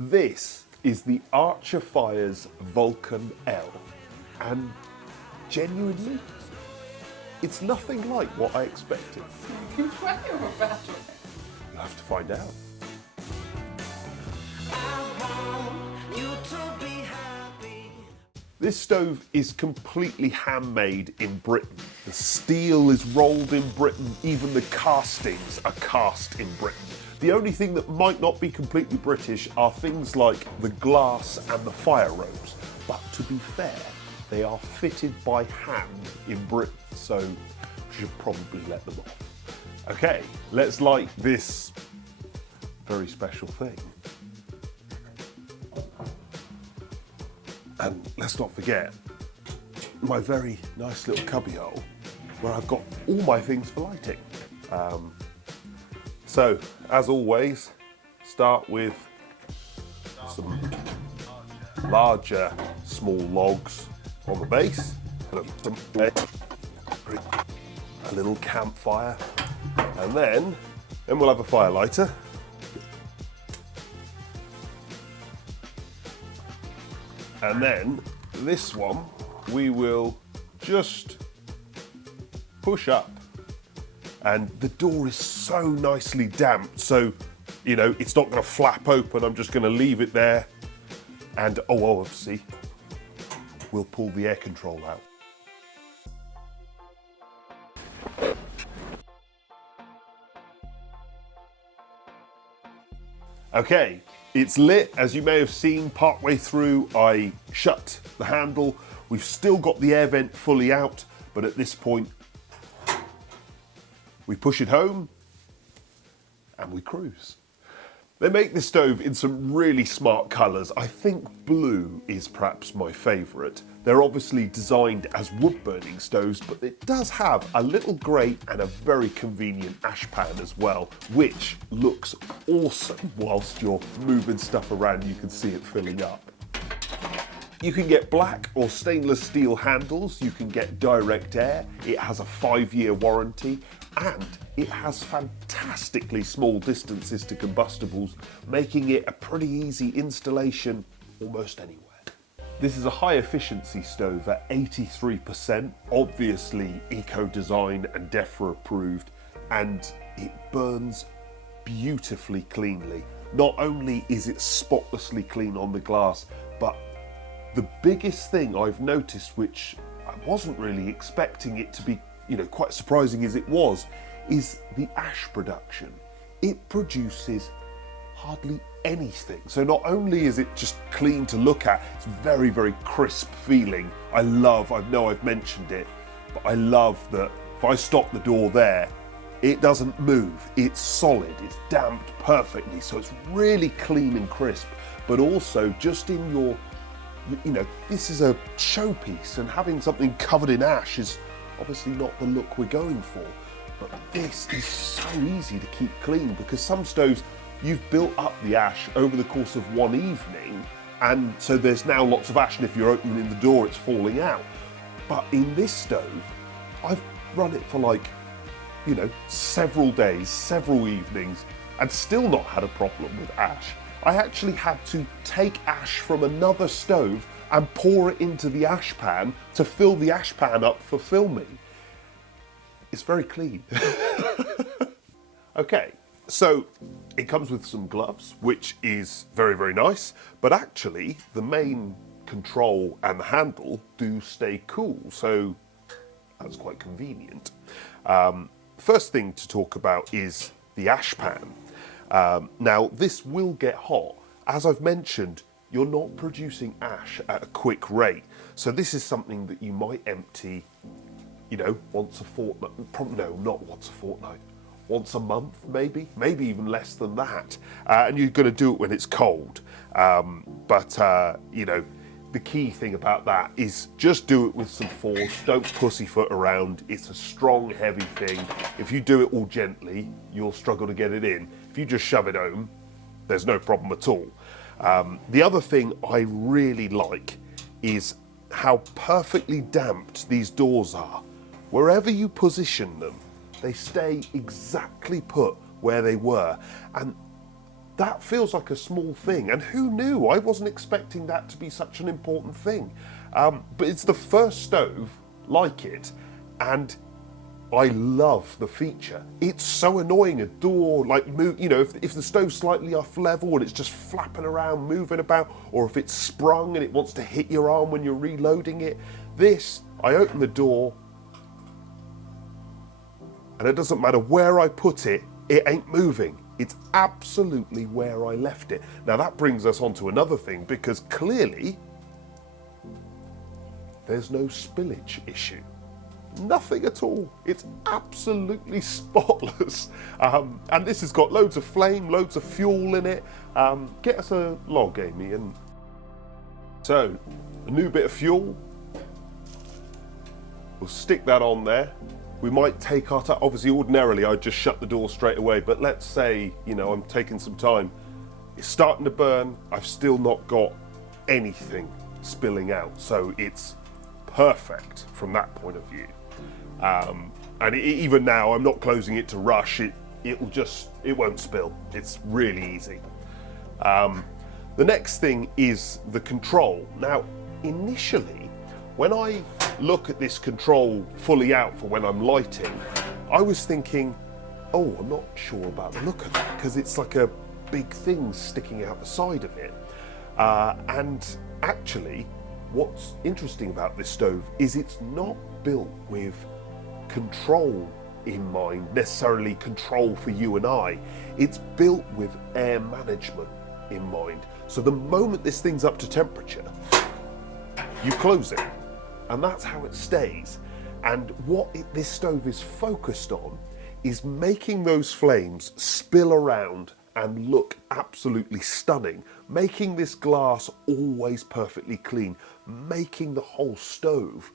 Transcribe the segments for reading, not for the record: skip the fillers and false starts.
This is the Archer Vulcan L, and genuinely, it's nothing like what I expected. Which one you were better? You'll have to find out. This stove is completely handmade in Britain. The steel is rolled in Britain, even the castings are cast in Britain. The only thing that might not be completely British are things like the glass and the fire ropes. But to be fair, they are fitted by hand in Britain, so we should probably let them off. Okay, let's light this very special thing. And let's not forget my very nice little cubbyhole where I've got all my things for lighting. So, as always, start with some larger small logs on the base, a little campfire, and then we'll have a fire lighter. And then this one we will just push up, and the door is so nicely damped, so you know it's not going to flap open. I'm just going to leave it there, and obviously we'll pull the air control out. Okay, it's lit. As you may have seen, partway through I shut the handle. We've still got the air vent fully out, but at this point we push it home and we cruise. They make this stove in some really smart colours. I think blue is perhaps my favourite. They're obviously designed as wood-burning stoves, but it does have a little grate and a very convenient ash pan as well, which looks awesome. Whilst you're moving stuff around, you can see it filling up. You can get black or stainless steel handles, you can get direct air, it has a 5-year warranty, and it has fantastically small distances to combustibles, making it a pretty easy installation almost anywhere. This is a high efficiency stove at 83%, obviously eco-design and DEFRA approved, and it burns beautifully cleanly. Not only is it spotlessly clean on the glass, but the biggest thing I've noticed, which I wasn't really expecting it to be, quite surprising as it was, is the ash production. It produces hardly anything. So not only is it just clean to look at, it's very, very crisp feeling. I know I've mentioned it, but I love that if I stop the door there, it doesn't move. It's solid, it's damped perfectly. So it's really clean and crisp, but also just in your, this is a showpiece, and having something covered in ash is obviously not the look we're going for. But this is so easy to keep clean, because some stoves, you've built up the ash over the course of one evening, and so there's now lots of ash, and if you're opening the door, it's falling out. But in this stove, I've run it for several days, several evenings, and still not had a problem with ash. I actually had to take ash from another stove and pour it into the ash pan to fill the ash pan up for filming. It's very clean. Okay, so it comes with some gloves, which is very, very nice, but actually the main control and the handle do stay cool, so that's quite convenient. First thing to talk about is the ash pan. Now, this will get hot. As I've mentioned, you're not producing ash at a quick rate. So this is something that you might empty, once a fortnight. No, not once a fortnight. Once a month, maybe even less than that. And you're going to do it when it's cold. The key thing about that is just do it with some force. Don't pussyfoot around. It's a strong, heavy thing. If you do it all gently, you'll struggle to get it in. If you just shove it home, there's no problem at all. The other thing I really like is how perfectly damped these doors are. Wherever you position them, they stay exactly put where they were. And that feels like a small thing, and who knew? I wasn't expecting that to be such an important thing. But it's the first stove like it, and I love the feature. It's so annoying, a door, like, move, you know, if the stove's slightly off level and it's just flapping around, moving about, or if it's sprung and it wants to hit your arm when you're reloading it. This, I open the door, and it doesn't matter where I put it, it ain't moving. It's absolutely where I left it. Now that brings us on to another thing, because clearly there's no spillage issue. Nothing at all. It's absolutely spotless. And this has got loads of flame, loads of fuel in it. Get us a log, Amy. And so, a new bit of fuel. We'll stick that on there. We might take our time. Obviously, ordinarily, I'd just shut the door straight away. But let's say, you know, I'm taking some time. It's starting to burn. I've still not got anything spilling out. So it's perfect from that point of view. And even now, I'm not closing it to rush. It won't spill. It's really easy. The next thing is the control. Now, initially, when I look at this control fully out for when I'm lighting, I was thinking, oh, I'm not sure about the look of that, because it's like a big thing sticking out the side of it. And actually, what's interesting about this stove is it's not built with control in mind, necessarily control for you and I. It's built with air management in mind. So the moment this thing's up to temperature, you close it, and that's how it stays. And what this stove is focused on is making those flames spill around and look absolutely stunning, making this glass always perfectly clean, making the whole stove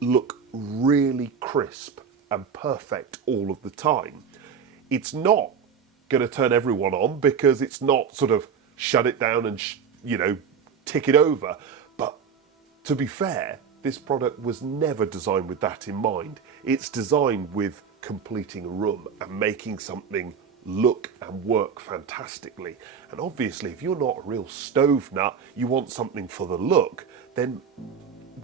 look really crisp and perfect all of the time. It's not going to turn everyone on, because it's not sort of shut it down and tick it over. But to be fair, this product was never designed with that in mind. It's designed with completing a room and making something look and work fantastically. And obviously, if you're not a real stove nut, you want something for the look, then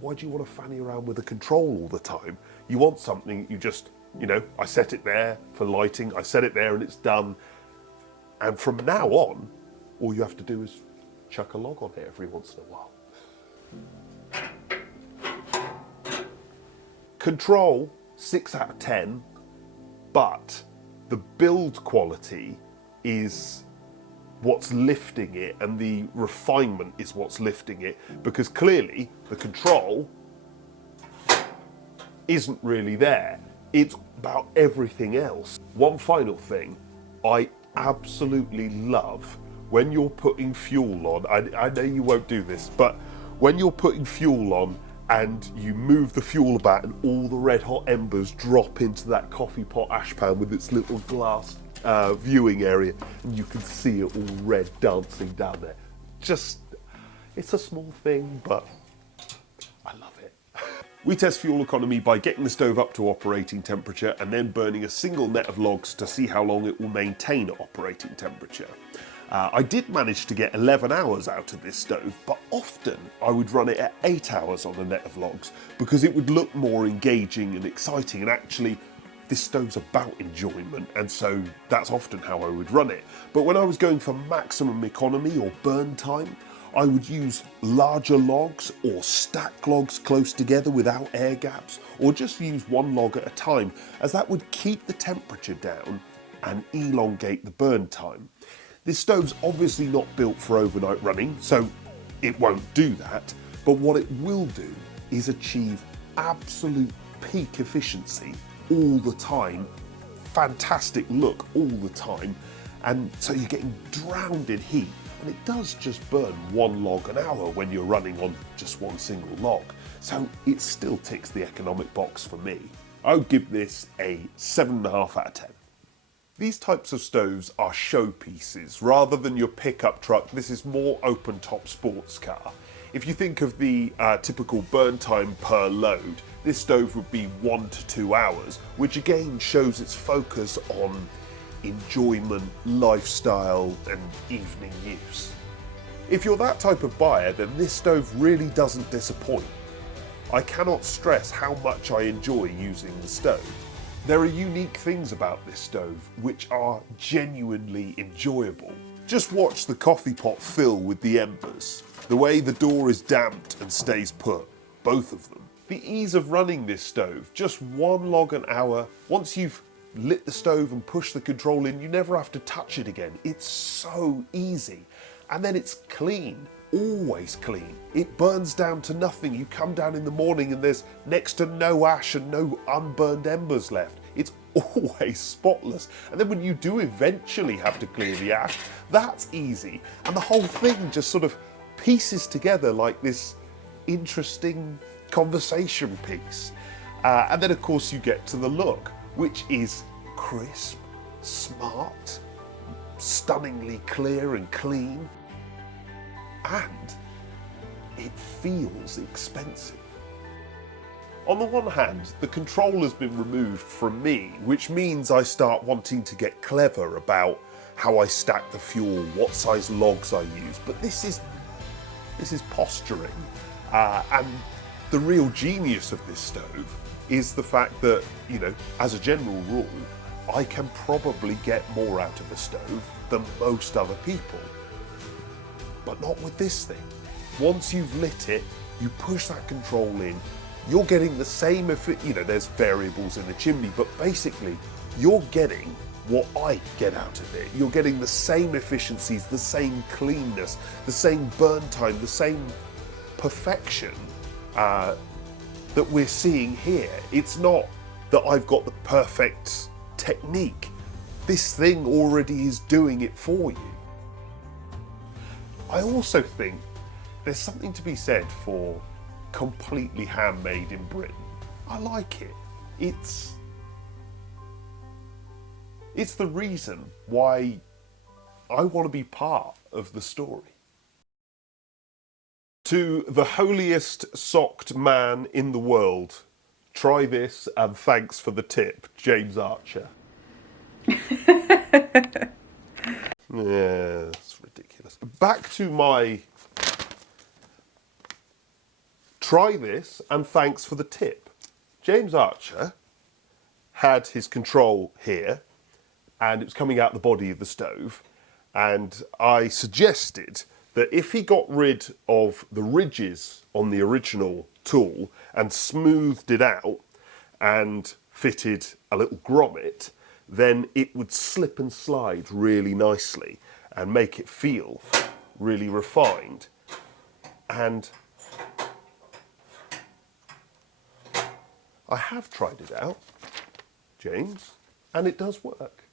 why do you want to fanny around with a control all the time? You want something you just, I set it there for lighting, I set it there and it's done. And from now on, all you have to do is chuck a log on it every once in a while. Control, 6 out of 10, but the build quality is what's lifting it, and the refinement is what's lifting it, because clearly the control isn't really there. It's about everything else. One final thing, I absolutely love when you're putting fuel on. I know you won't do this, but when you're putting fuel on and you move the fuel about and all the red hot embers drop into that coffee pot ash pan with its little glass viewing area, and you can see it all red dancing down there. It's a small thing, but I love it. We test fuel economy by getting the stove up to operating temperature and then burning a single net of logs to see how long it will maintain at operating temperature. I did manage to get 11 hours out of this stove, but often I would run it at 8 hours on a net of logs because it would look more engaging and exciting, and actually this stove's about enjoyment, and so that's often how I would run it. But when I was going for maximum economy or burn time, I would use larger logs or stack logs close together without air gaps, or just use one log at a time, as that would keep the temperature down and elongate the burn time. This stove's obviously not built for overnight running, so it won't do that, but what it will do is achieve absolute peak efficiency all the time, fantastic look all the time, and so you're getting drowned in heat. And it does just burn one log an hour when you're running on just one single log, so it still ticks the economic box for me. I would give this a 7.5 out of 10. These types of stoves are showpieces rather than your pickup truck. This is more open top sports car. If you think of the typical burn time per load, this stove would be 1 to 2 hours, which again shows its focus on enjoyment, lifestyle and evening use. If you're that type of buyer, then this stove really doesn't disappoint. I cannot stress how much I enjoy using the stove. There are unique things about this stove which are genuinely enjoyable. Just watch the coffee pot fill with the embers, the way the door is damped and stays put, both of them. The ease of running this stove, just 1 log an hour. Once you've lit the stove and pushed the control in, you never have to touch it again. It's so easy. And then it's clean, always clean. It burns down to nothing. You come down in the morning and there's next to no ash and no unburned embers left. It's always spotless. And then when you do eventually have to clear the ash, that's easy. And the whole thing just sort of pieces together like this interesting conversation piece. And then of course you get to the look, which is crisp, smart, stunningly clear and clean, and it feels expensive. On the one hand, the control has been removed from me, which means I start wanting to get clever about how I stack the fuel, what size logs I use, but this is posturing. And the real genius of this stove is the fact that, you know, as a general rule, I can probably get more out of a stove than most other people. But not with this thing. Once you've lit it, you push that control in, you're getting the same, there's variables in the chimney, but basically you're getting what I get out of it. You're getting the same efficiencies, the same cleanness, the same burn time, the same perfection that we're seeing here. It's not that I've got the perfect technique. This thing already is doing it for you. I also think there's something to be said for completely handmade in Britain. I like it. It's the reason why I want to be part of the story. To the holiest socked man in the world, try this and thanks for the tip, James Archer. Yeah, that's ridiculous. Back to my try this and thanks for the tip. James Archer had his control here and it was coming out the body of the stove, and I suggested that if he got rid of the ridges on the original tool and smoothed it out and fitted a little grommet, then it would slip and slide really nicely and make it feel really refined. And I have tried it out, James, and it does work.